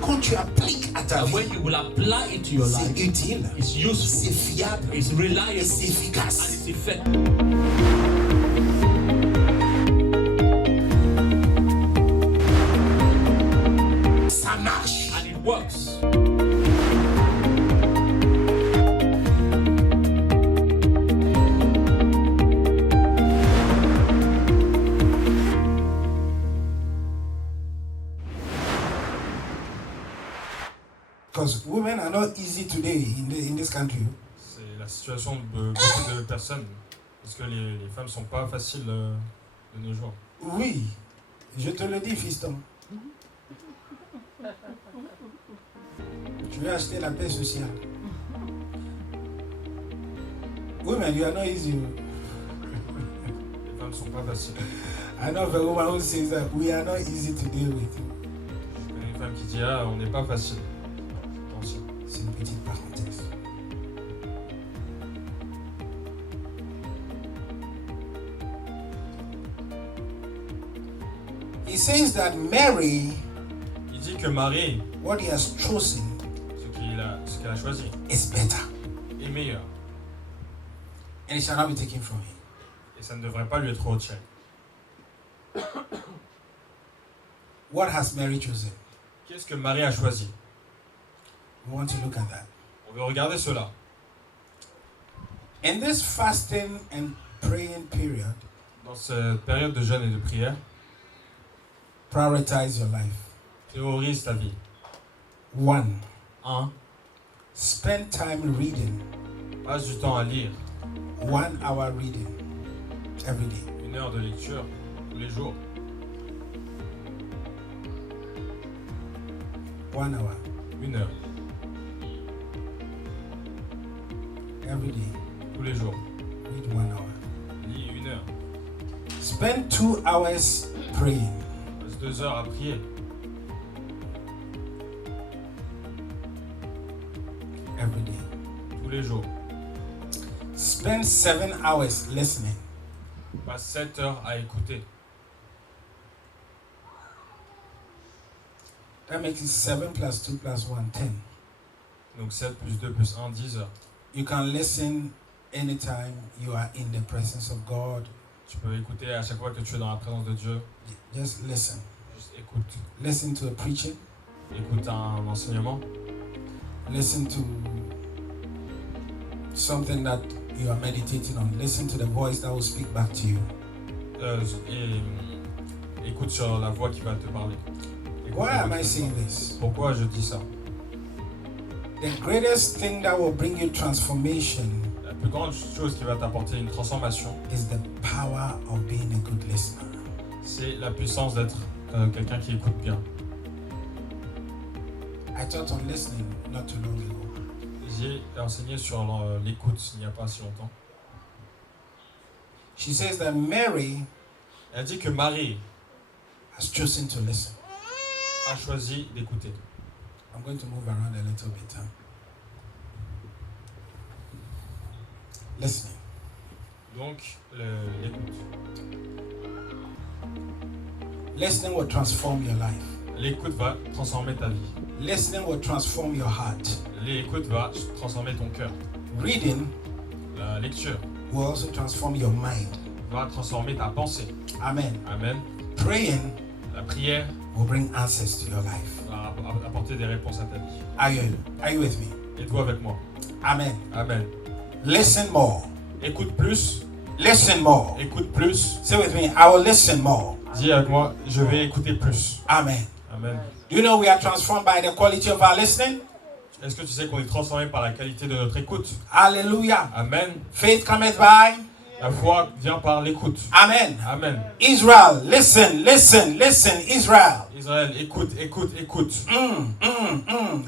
Quand tu appliques à ta vie, when you will apply it to your c'est life, utile, it's c'est useful, fiable, it's reliable, et c'est and efficace. it's effective. Ça marche. And it works. Because women are not easy today in this country. C'est la situation de beaucoup de personnes. Parce que les femmes ne sont pas faciles de nos jours. Oui, je te le dis, fiston. Tu veux acheter la paix sociale. Women, you are not easy. Les femmes ne sont pas faciles. I know of a woman who says that we are not easy to deal with. Je connais une femme qui dit on n'est pas facile. Attention. C'est une petite parenthèse. He says that Mary, Il dit que Marie, what he has chosen, ce qu'elle a choisi, is better, est meilleur. and it shall not be taken from him. Et ça ne devrait pas lui être retiré. What has Mary chosen? Qu'est-ce que Marie a choisi? We want to look at that. On veut regarder cela. In this fasting and praying period, Dans cette période de jeûne et de prière, prioritize your life. priorise ta vie. 1. 1. Spend time reading. Passe du temps à lire. 1 hour reading every day. 1 heure de lecture tous les jours. 1 hour 1 heure every day. tous les jours. Read 1 hour. Lis 1 heure. Spend 2 hours praying. Passe 2 heures à prier. Every day. Tous les jours. Spend 7 hours listening. Passe 7 heures à écouter. That makes it 7 plus 2 plus 1, 10. Donc 7 plus 2 plus 1, 10 heures. You can listen anytime you are in the presence of God. Tu peux écouter à chaque fois que tu es dans la présence de Dieu. Just listen. Juste écoute. Listen to a preaching. Écoute un enseignement. Listen to something that you are meditating on. Listen to the voice that will speak back to you. Et écoute sur la voix qui va te parler. Écoute Why la am voix I qui va te saying parler. this? Pourquoi je dis ça? The greatest thing that will bring you transformation La plus grande chose qui va t'apporter une transformation, is the power of being a good listener. c'est la puissance d'être quelqu'un qui écoute bien. I taught on listening not too long ago. J'ai enseigné sur l'écoute il n'y a pas si longtemps. She says that Mary Elle dit que Marie has chosen to listen. a choisi d'écouter. I'm going to move around a little bit. Listening. Donc, l'écoute. Listening will transform your life. L'écoute va transformer ta vie. Listening will transform your heart. L'écoute va transformer ton cœur. Reading La lecture will also transform your mind. va transformer ta pensée. Amen. Amen. Praying La prière will bring answers to your life. va apporter des réponses à ta vie. Are you with me? Aide-toi avec moi. Amen. Amen. Listen more. Écoute plus. Listen more. Écoute plus. Say with me, I will listen more. Dis avec moi, je vais écouter plus. Amen. Amen. Do you know we are transformed by the quality of our listening? Est-ce que tu sais qu'on est transformé par la qualité de notre écoute? Hallelujah. Amen. Faith cometh by. La foi vient par l'écoute. Amen. Amen. Israel, listen, listen, listen, Israel. Israël, écoute, écoute, écoute.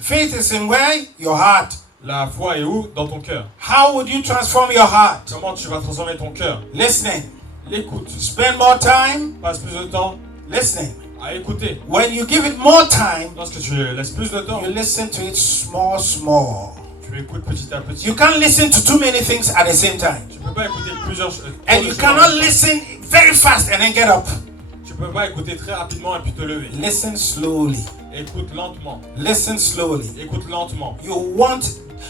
Faith is in where? Your heart. La foi est où? Dans ton cœur. How would you transform your heart? Comment tu vas transformer ton cœur? Listening. L'écoute. Spend more time Passe plus de temps listening. à écouter. When you give it more time, Lorsque tu laisses plus de temps, you listen to it small. Tu écoutes petit à petit. You can't listen to too many things at the same time. Tu peux pas écouter plusieurs choses. And you cannot listen very fast and then get up. Tu peux pas écouter très rapidement et puis te lever. Listen slowly. Écoute lentement. Listen slowly. Écoute lentement. You want.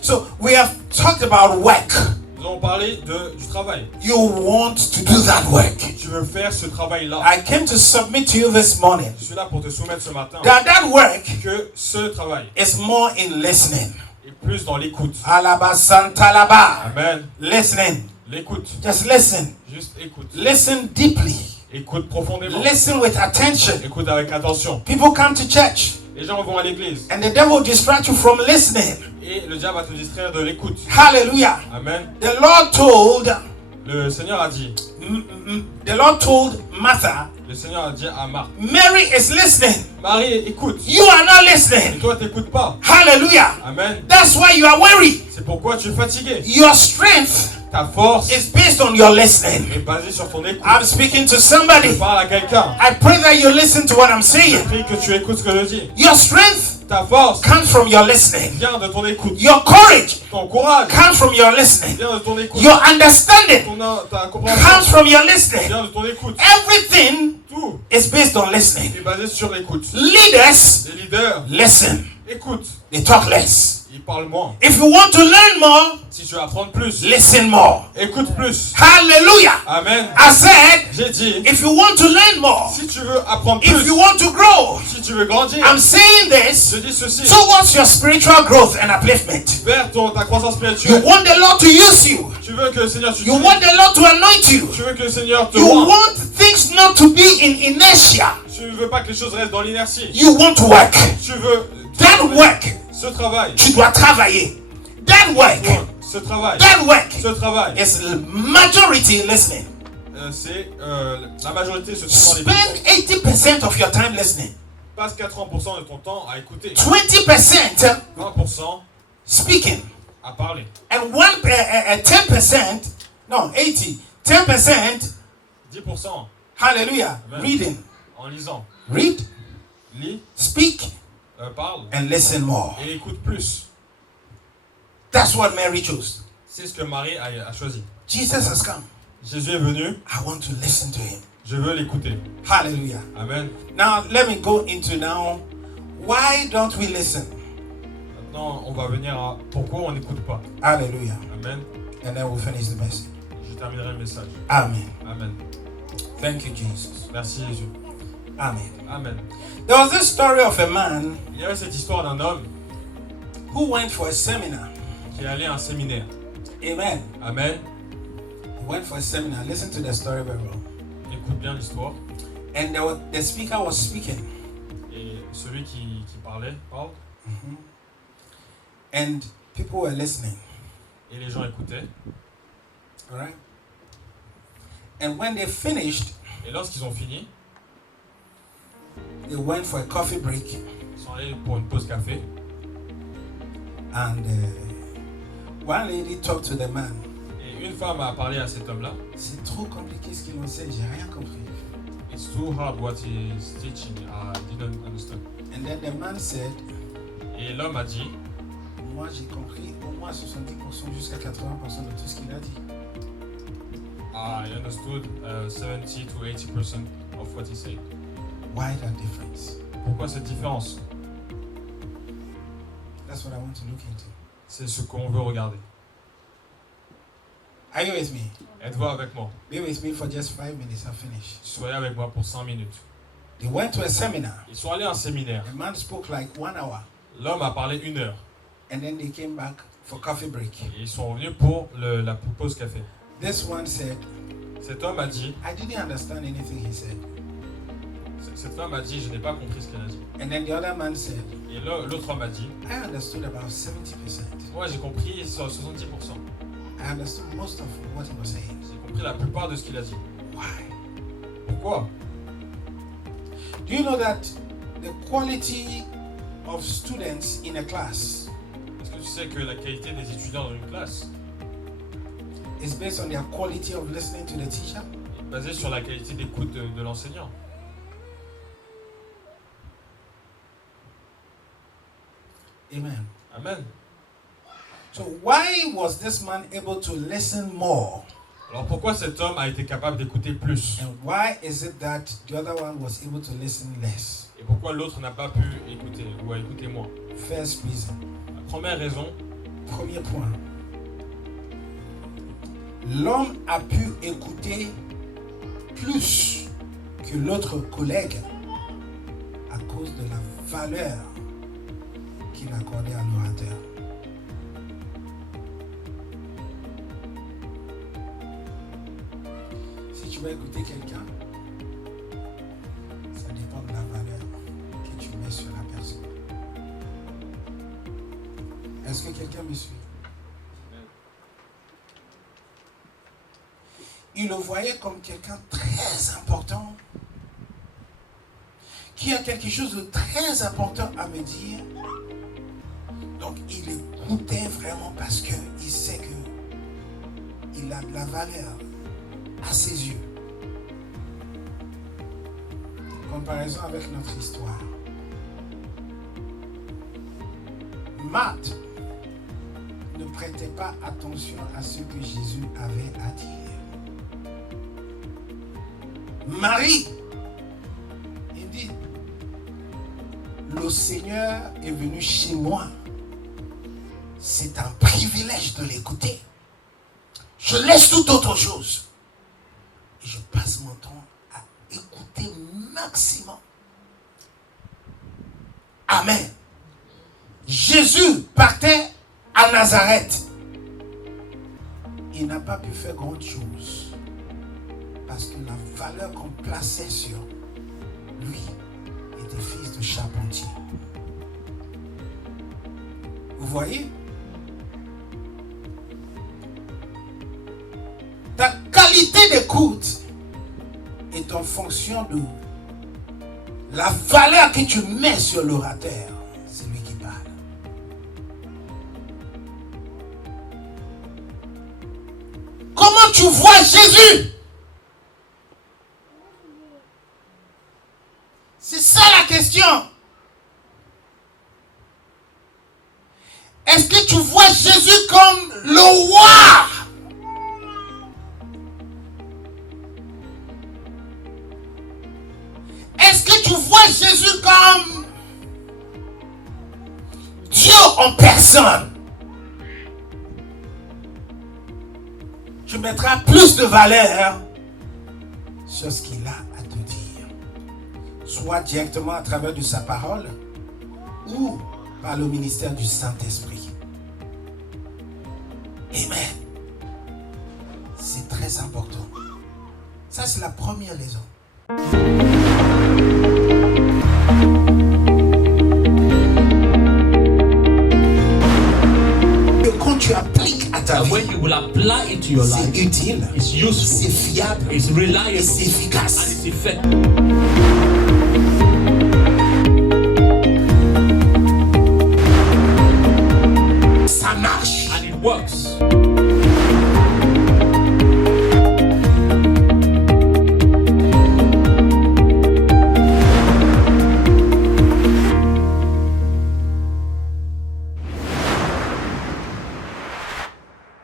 So we have talked about work. Nous avons parlé du travail. You want to do that work. Tu veux faire ce travail-là. I came to submit to you this morning Je suis là pour te soumettre ce matin that work que ce travail is more in listening. est plus dans l'écoute. Alaba Santalaba. Amen. Listening. L'écoute. Just listen. Juste écoute. Listen deeply. Écoute profondément. Listen with attention. Écoute avec attention. People come to church Les gens vont à l'église and the devil distract you from listening. et le diable va te distraire de l'écoute. Hallelujah. Amen. The Lord told Le Seigneur a dit, Martha, le Seigneur a dit à Marthe, Mary is listening. Marie, écoute. You are not Et listening. toi, t'écoutes pas. Hallelujah. Amen. That's why you are weary. C'est pourquoi tu es fatigué. Your strength Ta force is based on your listening. est basée sur ton écoute. I'm speaking to Tu somebody. parles à quelqu'un. I pray that you listen to what I'm Je saying. prie que tu écoutes ce que je dis. Your strength Ta force comes from your listening. vient de ton écoute. Your courage Ton courage comes from your listening. vient de ton écoute. Your understanding Ta comes compréhension from your listening. vient de ton écoute. Everything Tout is based on listening. est basé sur l'écoute. Leaders Les leaders listen. écoutent. They talk less. Ils parlent moins. If you want to learn more, Si tu veux apprendre plus, listen more. écoute plus. Hallelujah. Amen. I said, J'ai dit, if you want to learn more, si tu veux apprendre if plus, you want to grow, si tu veux grandir, I'm saying this je dis ceci. towards your spiritual growth and upliftment. Vers ta croissance You spirituelle, want the Lord to use you. tu veux que le Seigneur t'utilise. You want the Lord to anoint you. Tu veux que le Seigneur te You voie. want things not to be in inertia. Tu ne veux pas que les choses restent dans l'inertie. You want to work. Tu veux That work, ce travail. tu dois travailler. That work, Ce travail. that work Ce travail. is majority listening. C'est la majorité se trouve dans les Spend 80% of your time listening. Passe 80% de ton temps à écouter. 20% 20% speaking. à parler. And 10%, no, 80, 10%, 10% hallelujah, Amen. reading. en lisant. Read, Lis, speak, parle and listen more. et écoute plus. That's what Mary chose. C'est ce que Marie a choisi. Jesus has come. Jésus est venu, I want to listen to him. je veux l'écouter. Hallelujah. Amen. Now, let me go into now. Why don't we listen? Maintenant, on va venir à pourquoi on n'écoute pas. Hallelujah. Amen. And then we'll finish the message. Je terminerai le message. Amen. Amen. Thank you, Jesus. Merci Jésus. Amen. Amen. There was this story of a man Il y avait cette histoire d'un homme who went for a seminar. qui est allé à un séminaire. Amen. Amen. He went for a seminar. Listen to the story very well. Écoute bien l'histoire. And the speaker was speaking. Et celui qui parlait, parle. And people were listening. Et les gens écoutaient. All right? And when they finished, Et lorsqu'ils ont fini, they went for a coffee break. ils sont allés pour une pause café. And one lady talked to the man. Et une femme a parlé à cet homme-là. C'est trop compliqué ce qu'ils m'ont dit, j'ai rien compris. It's too hard what he is teaching. I didn't understand. And then the man said, Et l'homme a dit, moi j'ai compris au moins 70% jusqu'à 80% de tout ce qu'il a dit. I understood 70 to 80% of what he said. Why that difference? Pourquoi cette différence? That's what I want to look into. C'est ce qu'on veut regarder. Are you with me? Êtes-vous avec moi? Be with me for just 5 minutes, I'll finish. Soyez avec moi pour 5 minutes. They went to a seminar. Ils sont allés à un séminaire. The man spoke like 1 hour. L'homme a parlé 1 heure. And then they came back for coffee break. Et ils sont revenus pour la pause café. This one said, Cet homme a dit, I didn't understand anything he said. cette femme a dit, je n'ai pas compris ce qu'elle a dit. And then the other man said, Et l'autre homme a dit, I understood about 70%. moi j'ai compris sur 70%. I understood most of what he was saying. J'ai compris la plupart de ce qu'il a dit. Why? Pourquoi? Do you know that the quality of students in a class Est-ce que tu sais que la qualité des étudiants dans une classe is based on their quality of listening to the teacher? est basée sur la qualité d'écoute de l'enseignant? Amen. Amen. So why was this man able to listen more? Alors pourquoi cet homme a été capable d'écouter plus? And why is it that the other one was able to listen less? Et pourquoi l'autre n'a pas pu écouter ou a écouté moins? First reason. La première raison, Premier point. L'homme a pu écouter plus que l'autre collègue à cause de la valeur qu'il accordait à l'orateur. Si tu veux écouter quelqu'un, ça dépend de la valeur que tu mets sur la personne. Est-ce que quelqu'un me suit? Il le voyait comme quelqu'un de très important, qui a quelque chose de très important à me dire. Donc il écoutait vraiment parce qu'il sait qu'il a de la valeur à ses yeux. Comparaison avec notre histoire. Marthe ne prêtait pas attention à ce que Jésus avait à dire. Marie, il dit, le Seigneur est venu chez moi. C'est un privilège de l'écouter. Je laisse toute autre chose. Et je passe mon temps à écouter maximum. Amen. Jésus partait à Nazareth. Il n'a pas pu faire grande chose. Parce que la valeur qu'on plaçait sur lui était fils de charpentier. Vous voyez? Ta qualité d'écoute est en fonction de la valeur que tu mets sur l'orateur. C'est lui qui parle. Comment tu vois Jésus? C'est ça la question. Est-ce que tu vois Jésus comme le roi? Est-ce que tu vois Jésus comme Dieu en personne? Tu mettras plus de valeur sur ce qu'il a à te dire. Soit directement à travers de sa parole ou par le ministère du Saint-Esprit. Amen. C'est très important. Ça, c'est la première raison. Quand tu appliques à ta And vie, when you will apply it to your c'est life, utile, it's useful, c'est fiable it's reliable, et c'est efficace. and it's effective.